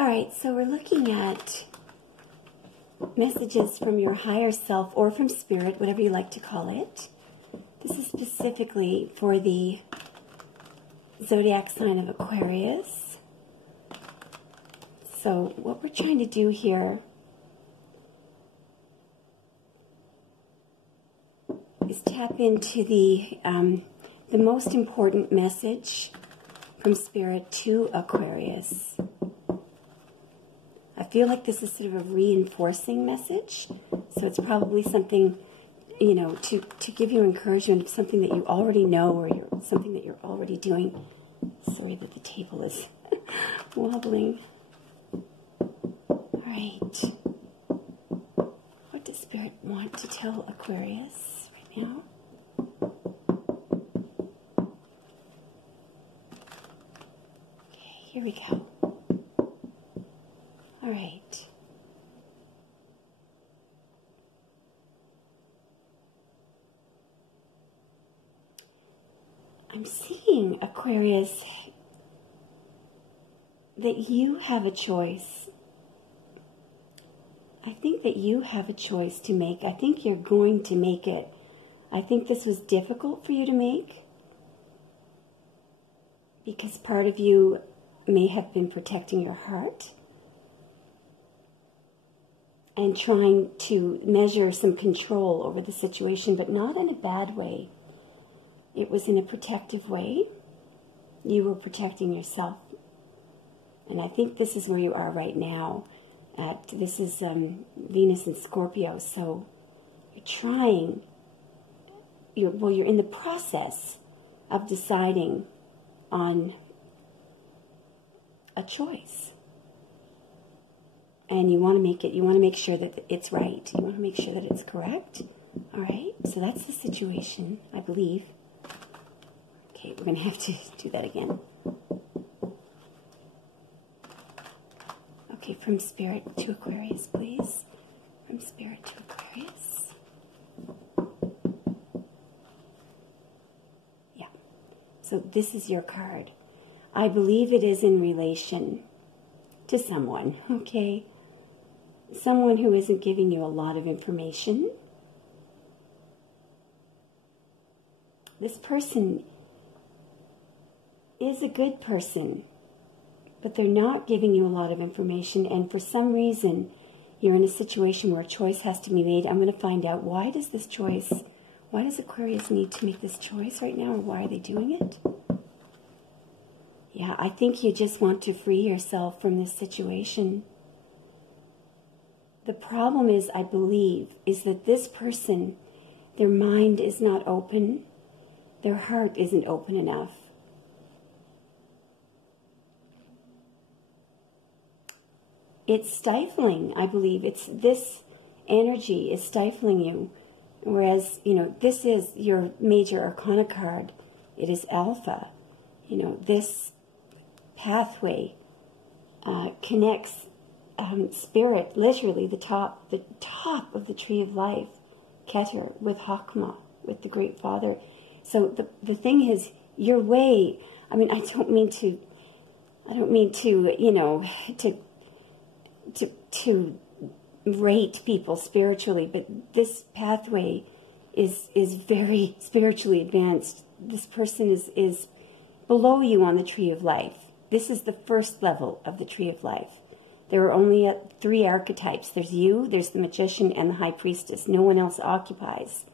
All right, so we're looking at messages from your higher self or from spirit, whatever you like to call it. This is specifically for the zodiac sign of Aquarius. So what we're trying to do here is tap into the most important message from Spirit to Aquarius. I feel like this is sort of a reinforcing message, so it's probably something, you know, to give you encouragement of something that you already know or something that you're already doing. Sorry that the table is wobbling. All right. What does Spirit want to tell Aquarius right now? Okay, here we go. All right. I'm seeing, Aquarius, that you have a choice. I think that you have a choice to make. I think you're going to make it. I think this was difficult for you to make because part of you may have been protecting your heart and trying to measure some control over the situation, but not in a bad way. It was in a protective way. You were protecting yourself. And I think this is where you are right now. This is Venus and Scorpio, so you're trying, you're in the process of deciding on a choice. And you want to make it, you want to make sure that it's right. You want to make sure that it's correct. All right, so that's the situation, I believe. Okay, we're going to have to do that again. Okay, from Spirit to Aquarius, please. From Spirit to Aquarius. Yeah. So this is your card. I believe it is in relation to someone, okay? Someone who isn't giving you a lot of information. This person is a good person, but they're not giving you a lot of information, and for some reason you're in a situation where a choice has to be made. I'm going to find out, why does Aquarius need to make this choice right now, or why are they doing it? Yeah, I think you just want to free yourself from this situation. The problem is, I believe, is that this person, their mind is not open, their heart isn't open enough. It's stifling, I believe. This energy is stifling you. Whereas, you know, this is your major arcana card. It is Alpha. You know, this pathway connects spirit, literally the top of the tree of life, Keter, with Hakma, with the Great Father. So the thing is, your way, I mean, I don't mean to, you know, to rate people spiritually, but this pathway is very spiritually advanced. This person is below you on the tree of life. This is the first level of the tree of life. There are only 3 archetypes. There's you, there's the magician, and the high priestess. No one else occupies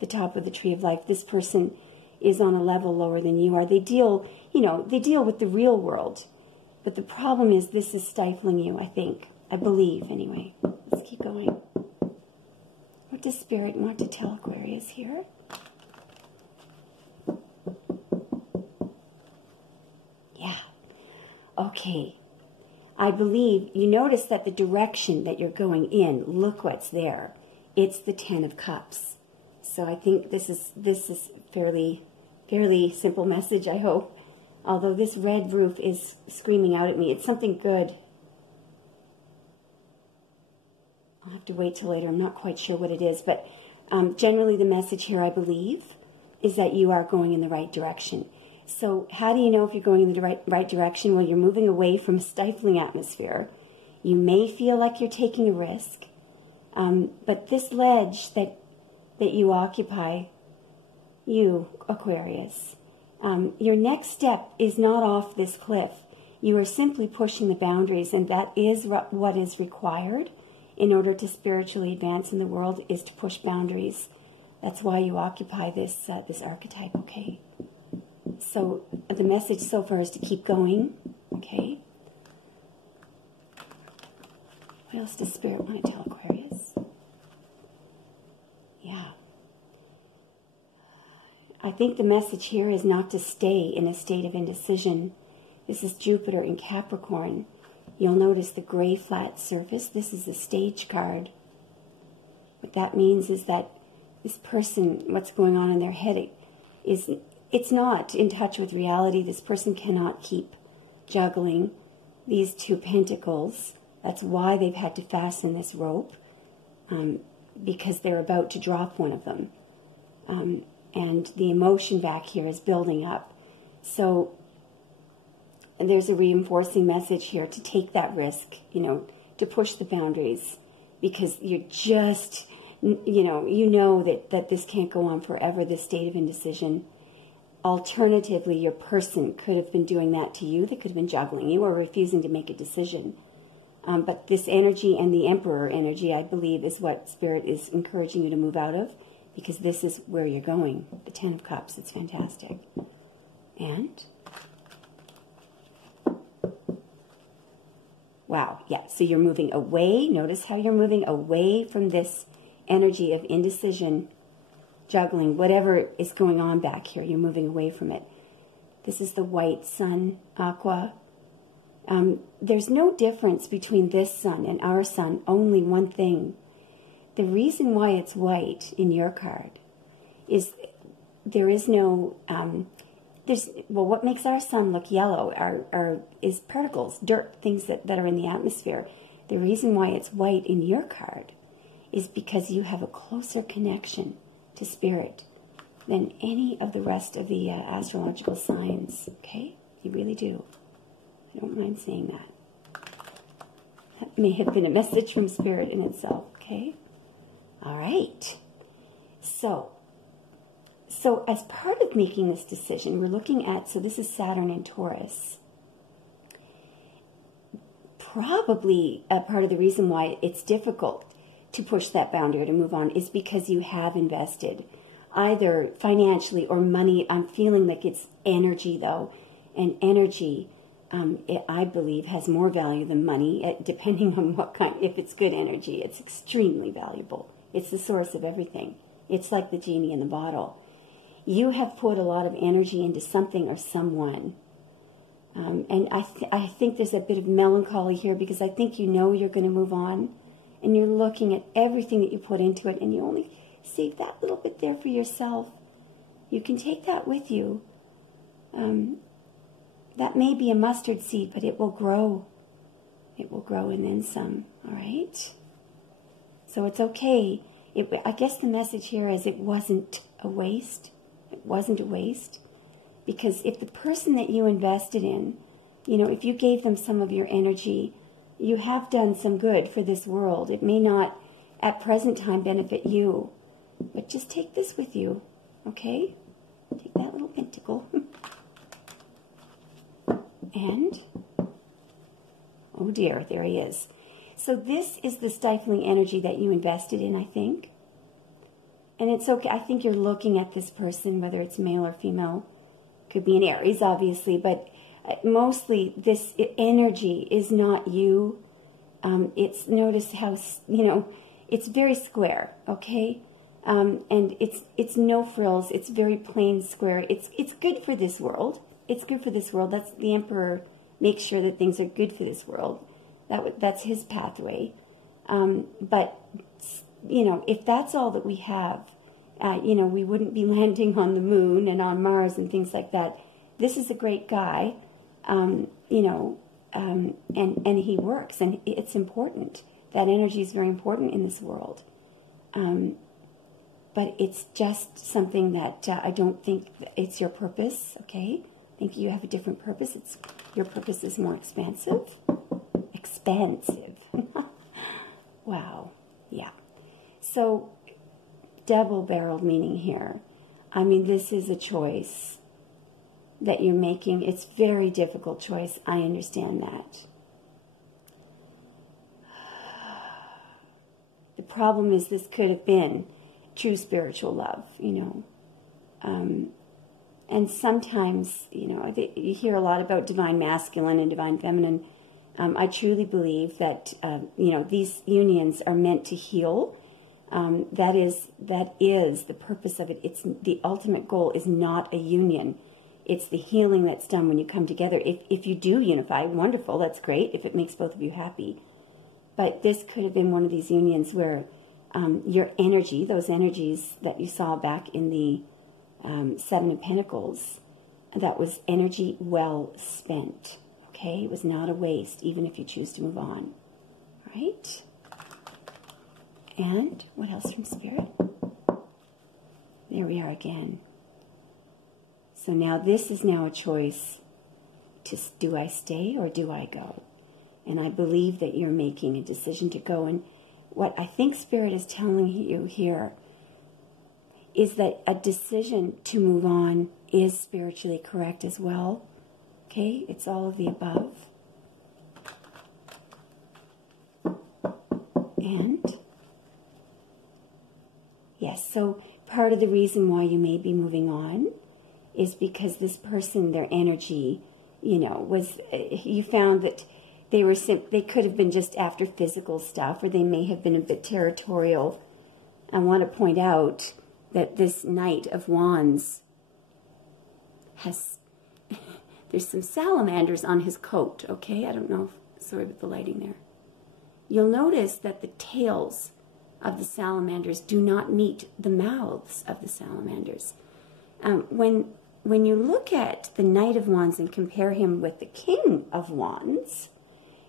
the top of the tree of life. This person is on a level lower than you are. They deal, you know, they deal with the real world. But the problem is, this is stifling you, I think. I believe, anyway. Let's keep going. What does Spirit want to tell Aquarius here? Yeah. Okay. I believe, you notice that the direction that you're going in, look what's there. It's the 10 of Cups. So I think this is fairly simple message, I hope. Although this red roof is screaming out at me. It's something good. I'll have to wait till later. I'm not quite sure what it is. But generally the message here, I believe, is that you are going in the right direction. So how do you know if you're going in the right direction? Well, you're moving away from a stifling atmosphere. You may feel like you're taking a risk, but this ledge that you occupy, you, Aquarius, your next step is not off this cliff. You are simply pushing the boundaries, and that is what is required in order to spiritually advance in the world, is to push boundaries. That's why you occupy this archetype, okay? So the message so far is to keep going, okay? What else does Spirit want to tell Aquarius? Yeah. I think the message here is not to stay in a state of indecision. This is Jupiter in Capricorn. You'll notice the gray flat surface. This is a stage card. What that means is that this person, what's going on in their head, it's not in touch with reality. This person cannot keep juggling these two pentacles. That's why they've had to fasten this rope, because they're about to drop one of them. And the emotion back here is building up. So there's a reinforcing message here to take that risk, to push the boundaries, because you're just, you know that this can't go on forever, this state of indecision. Alternatively, your person could have been doing that to you. They could have been juggling you or refusing to make a decision. But this energy and the Emperor energy, I believe, is what Spirit is encouraging you to move out of, because this is where you're going. The Ten of Cups, it's fantastic. And wow, yeah, so you're moving away. Notice how you're moving away from this energy of indecision, juggling, whatever is going on back here. You're moving away from it. This is the white sun, Aqua. There's no difference between this sun and our sun, only one thing. The reason why it's white in your card is there is no, what makes our sun look yellow is particles, dirt, things that are in the atmosphere. The reason why it's white in your card is because you have a closer connection to Spirit than any of the rest of the astrological signs, okay? You really do. I don't mind saying that. That may have been a message from Spirit in itself, okay? All right. So as part of making this decision, we're looking at, so this is Saturn in Taurus. Probably a part of the reason why it's difficult to push that boundary, to move on, is because you have invested, either financially or money. I'm feeling like it's energy, though, and energy, I believe, has more value than money, depending on what kind. If it's good energy, it's extremely valuable. It's the source of everything. It's like the genie in the bottle. You have put a lot of energy into something or someone. And I think there's a bit of melancholy here, because I think you know you're going to move on, and you're looking at everything that you put into it, and you only save that little bit there for yourself. You can take that with you. That may be a mustard seed, but it will grow. It will grow and then some, all right? So it's okay. I guess the message here is it wasn't a waste. It wasn't a waste. Because if the person that you invested in, if you gave them some of your energy, you have done some good for this world. It may not, at present time, benefit you. But just take this with you, okay? Take that little pentacle. And, oh dear, there he is. So this is the stifling energy that you invested in, I think. And it's okay. I think you're looking at this person, whether it's male or female. Could be an Aries, obviously, but mostly this energy is not you. It's, notice how, it's very square, okay? And it's no frills. It's very plain square. It's good for this world. It's good for this world. That's the Emperor makes sure that things are good for this world. That's his pathway. But, if that's all that we have, we wouldn't be landing on the moon and on Mars and things like that. This is a great guy, and he works, and it's important. That energy is very important in this world. But it's just something that I don't think it's your purpose, okay? think you have a different purpose. Your purpose is more expansive. Expansive. Wow. Yeah. So, double-barreled meaning here. I mean, this is a choice that you're making. It's a very difficult choice. I understand that. The problem is this could have been true spiritual love, you know. And sometimes, you know, you hear a lot about divine masculine and divine feminine. I truly believe that, you know, these unions are meant to heal. That is the purpose of it. It's the ultimate goal is not a union. It's the healing that's done when you come together. If you do unify, wonderful, that's great, if it makes both of you happy. But this could have been one of these unions where your energy, those energies that you saw back in the Seven of Pentacles, that was energy well spent. Okay, it was not a waste, even if you choose to move on. Right? And what else from Spirit? There we are again. So now this is now a choice to, do I stay or do I go? And I believe that you're making a decision to go. And what I think Spirit is telling you here is that a decision to move on is spiritually correct as well. Okay, it's all of the above. And yes, so part of the reason why you may be moving on is because this person, their energy, you know, was, you found that they could have been just after physical stuff, or they may have been a bit territorial. I want to point out that this Knight of Wands has, there's some salamanders on his coat, okay? I don't know, sorry about the lighting there. You'll notice that the tails of the salamanders do not meet the mouths of the salamanders. When you look at the Knight of Wands and compare him with the King of Wands,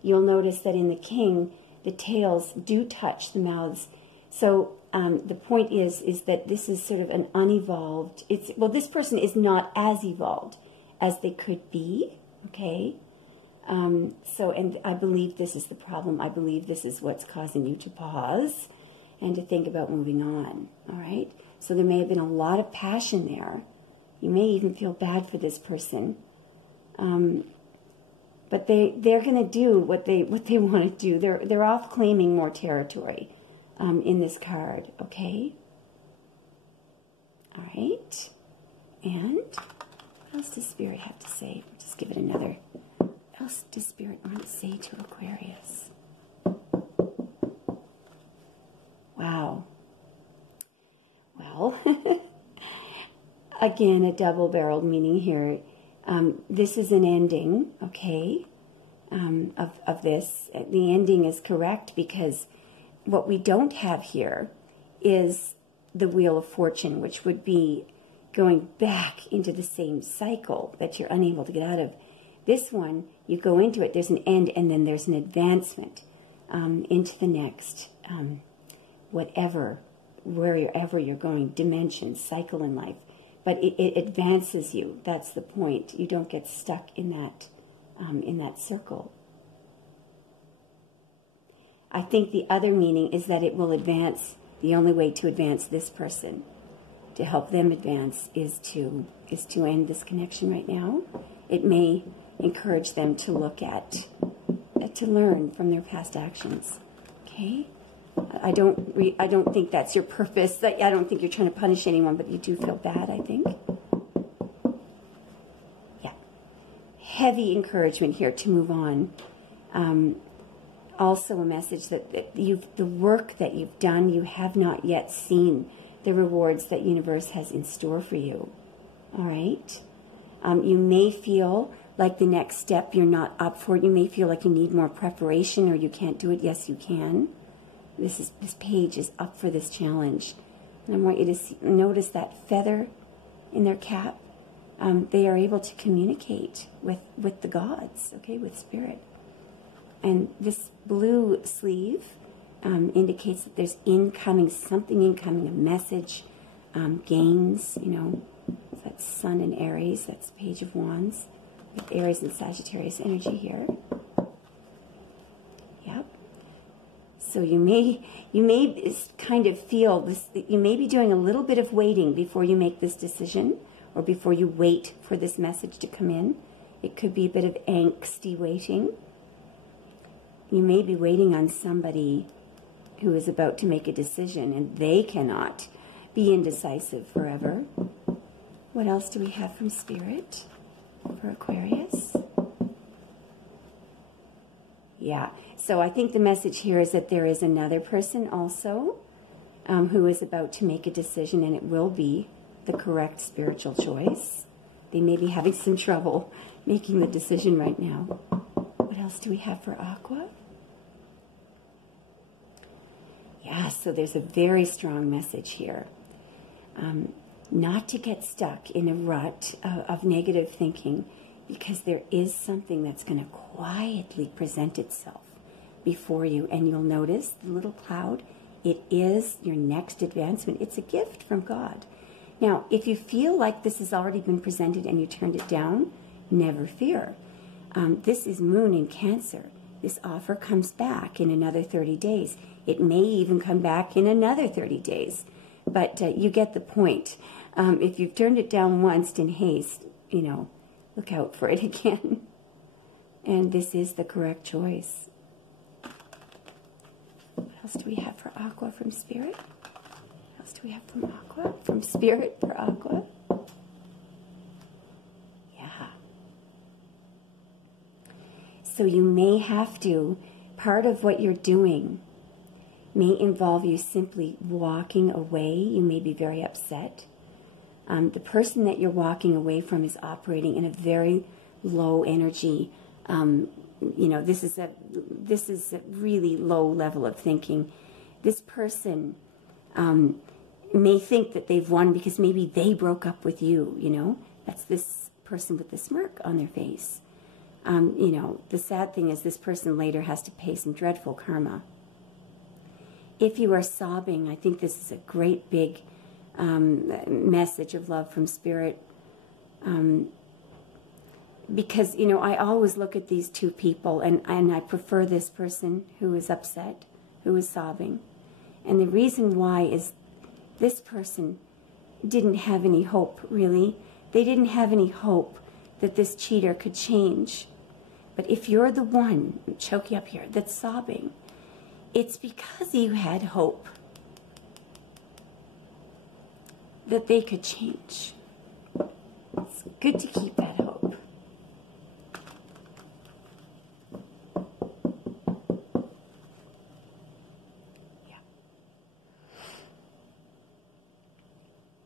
you'll notice that in the King, the tails do touch the mouths. So the point is that this is sort of an unevolved, well, this person is not as evolved as they could be, okay? And I believe this is the problem. I believe this is what's causing you to pause and to think about moving on, all right? So there may have been a lot of passion there. You may even feel bad for this person. But they're going to do what they want to do. They're off claiming more territory in this card, okay? All right. And what else does Spirit have to say? Just give it another. What else does Spirit want to say to Aquarius? Wow. Well, again, a double-barreled meaning here. This is an ending, okay, of this. The ending is correct because what we don't have here is the Wheel of Fortune, which would be going back into the same cycle that you're unable to get out of. This one, you go into it, there's an end, and then there's an advancement into the next, wherever you're going, dimension, cycle in life. But it advances you. That's the point. You don't get stuck in that circle. I think the other meaning is that it will advance. The only way to advance this person, to help them advance, is to end this connection right now. It may encourage them to look at, to learn from their past actions. Okay. I don't think that's your purpose. I don't think you're trying to punish anyone, but you do feel bad, I think. Yeah. Heavy encouragement here to move on. Also a message that the work that you've done, you have not yet seen the rewards that universe has in store for you. All right? You may feel like the next step you're not up for it. You may feel like you need more preparation or you can't do it. Yes, you can. This page is up for this challenge. And I want you to notice that feather in their cap. They are able to communicate with the gods, okay, with Spirit. And this blue sleeve indicates that there's something incoming, a message, gains, you know. So That's Sun and Aries. That's Page of Wands with Aries and Sagittarius energy here. Yep. So you may kind of feel this. You may be doing a little bit of waiting before you make this decision, or before you wait for this message to come in. It could be a bit of angsty waiting. You may be waiting on somebody who is about to make a decision, and they cannot be indecisive forever. What else do we have from Spirit for Aquarius? Yeah, so I think the message here is that there is another person also who is about to make a decision, and it will be the correct spiritual choice. They may be having some trouble making the decision right now. What else do we have for Aqua? Yeah, so there's a very strong message here. Not to get stuck in a rut of negative thinking, because there is something that's going to quietly present itself before you. And you'll notice the little cloud, it is your next advancement. It's a gift from God. Now, if you feel like this has already been presented and you turned it down, never fear. This is Moon in Cancer. This offer comes back in another 30 days. It may even come back in another 30 days. But you get the point. If you've turned it down once in haste, you know, look out for it again. And this is the correct choice. What else do we have for Aqua from Spirit? What else do we have from Aqua? From Spirit for Aqua? Yeah. So you may have to, part of what you're doing may involve you simply walking away. You may be very upset. The person that you're walking away from is operating in a very low energy. You know, this is a really low level of thinking. This person may think that they've won because maybe they broke up with you. You know, that's this person with the smirk on their face. You know, the sad thing is this person later has to pay some dreadful karma. If you are sobbing, I think this is a great big message of love from Spirit. Because, you know, I always look at these two people, and I prefer this person who is upset, who is sobbing. And the reason why is this person didn't have any hope, really. They didn't have any hope that this cheater could change. But if you're the one, choke you up here, that's sobbing, it's because you had hope that they could change. It's good to keep that hope.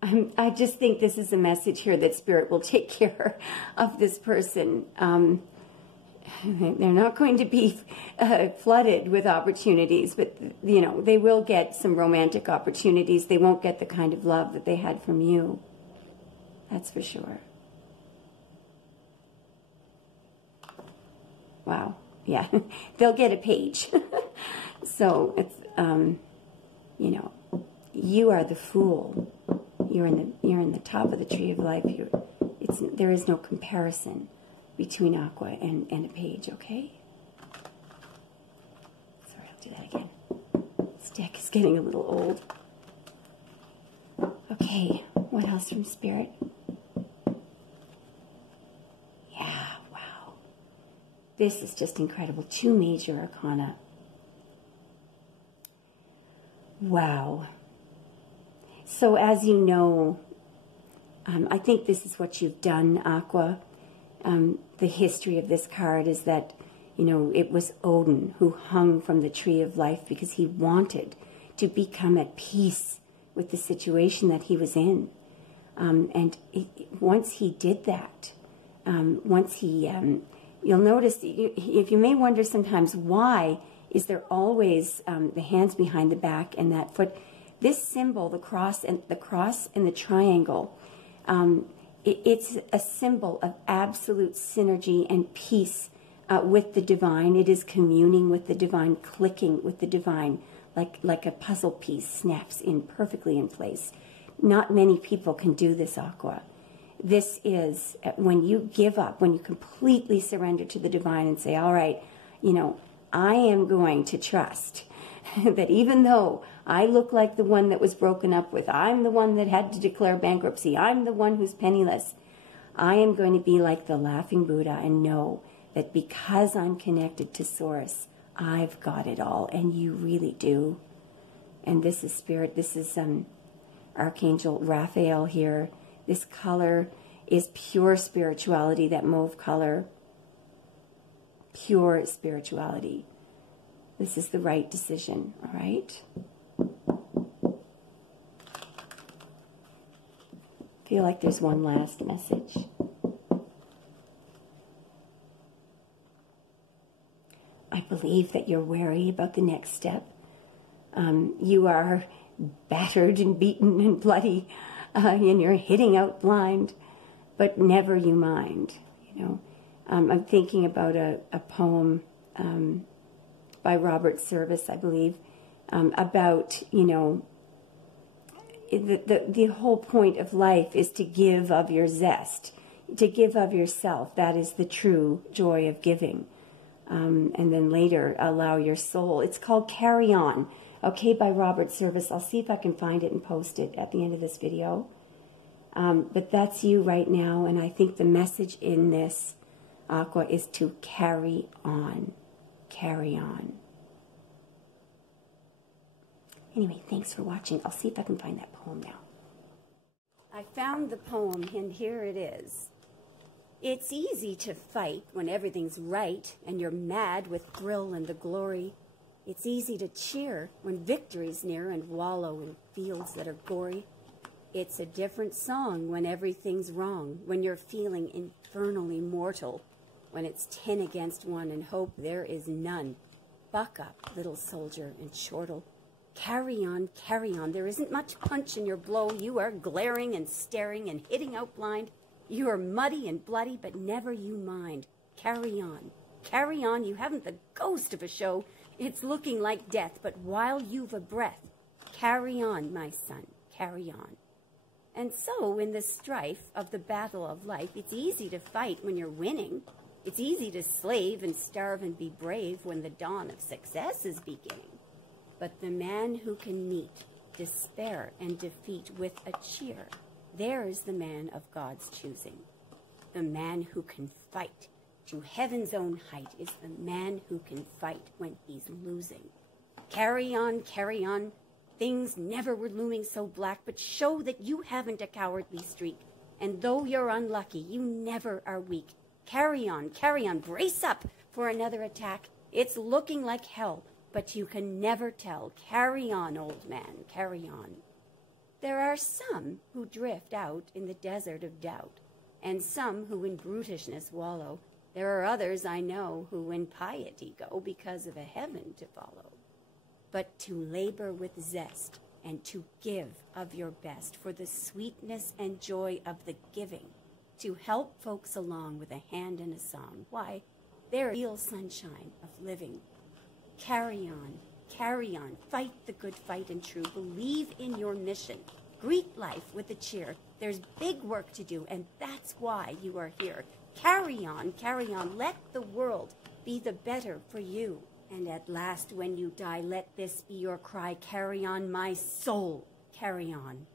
Yeah. I just think this is a message here that Spirit will take care of this person. They're not going to be flooded with opportunities, but, you know, they will get some romantic opportunities. They won't get the kind of love that they had from you. That's for sure. Wow. Yeah. They'll get a page. So, it's, you know, you are the fool. You're in the top of the tree of life. There is no comparison between Aqua and a page, okay? Sorry, I'll do that again. This deck is getting a little old. Okay, what else from Spirit? Yeah, wow. This is just incredible. 2 major arcana. Wow. So as you know, I think this is what you've done, Aqua. The history of this card is that, you know, it was Odin who hung from the tree of life because he wanted to become at peace with the situation that he was in. And once he did that, once he, you'll notice, if you may wonder sometimes, why is there always the hands behind the back and that foot? This symbol, the cross and the triangle, it's a symbol of absolute synergy and peace with the divine. It is communing with the divine, clicking with the divine, like a puzzle piece snaps in perfectly in place. Not many people can do this, Aqua. This is when you give up, when you completely surrender to the divine and say, all right, you know, I am going to trust that even though I look like the one that was broken up with, I'm the one that had to declare bankruptcy, I'm the one who's penniless, I am going to be like the laughing Buddha and know that because I'm connected to Source, I've got it all, and you really do. And this is Spirit, this is Archangel Raphael here. This color is pure spirituality, that mauve color. Pure spirituality. This is the right decision, all right? Feel like there's one last message. I believe that you're wary about the next step. You are battered and beaten and bloody, and you're hitting out blind, but never you mind, you know. I'm thinking about a poem by Robert Service, I believe, about, you know, the whole point of life is to give of your zest, to give of yourself. That is the true joy of giving. And then later, allow your soul. It's called Carry On, okay, by Robert Service. I'll see if I can find it and post it at the end of this video. But that's you right now, and I think the message in this, Aqua, is to carry on. Carry on. Anyway, thanks for watching. I'll see if I can find that poem now. I found the poem, and here it is. It's easy to fight when everything's right and you're mad with thrill and the glory. It's easy to cheer when victory's near and wallow in fields that are gory. It's a different song when everything's wrong, when you're feeling infernally mortal, when it's 10 against 1 and hope there is none. Buck up, little soldier, and chortle. Carry on, carry on. There isn't much punch in your blow. You are glaring and staring and hitting out blind. You are muddy and bloody, but never you mind. Carry on. Carry on. You haven't the ghost of a show. It's looking like death, but while you've a breath, carry on, my son, carry on. And so, in the strife of the battle of life, it's easy to fight when you're winning. It's easy to slave and starve and be brave when the dawn of success is beginning. But the man who can meet despair and defeat with a cheer, there is the man of God's choosing. The man who can fight to heaven's own height is the man who can fight when he's losing. Carry on, carry on. Things never were looming so black, but show that you haven't a cowardly streak. And though you're unlucky, you never are weak. Carry on, brace up for another attack. It's looking like hell, but you can never tell. Carry on, old man, carry on. There are some who drift out in the desert of doubt, and some who in brutishness wallow. There are others I know who in piety go because of a heaven to follow. But to labor with zest and to give of your best for the sweetness and joy of the giving, to help folks along with a hand and a song, why, there real sunshine of living. Carry on, fight the good fight and true, believe in your mission, greet life with a cheer. There's big work to do, and that's why you are here. Carry on, let the world be the better for you. And at last when you die, let this be your cry, carry on, my soul, carry on.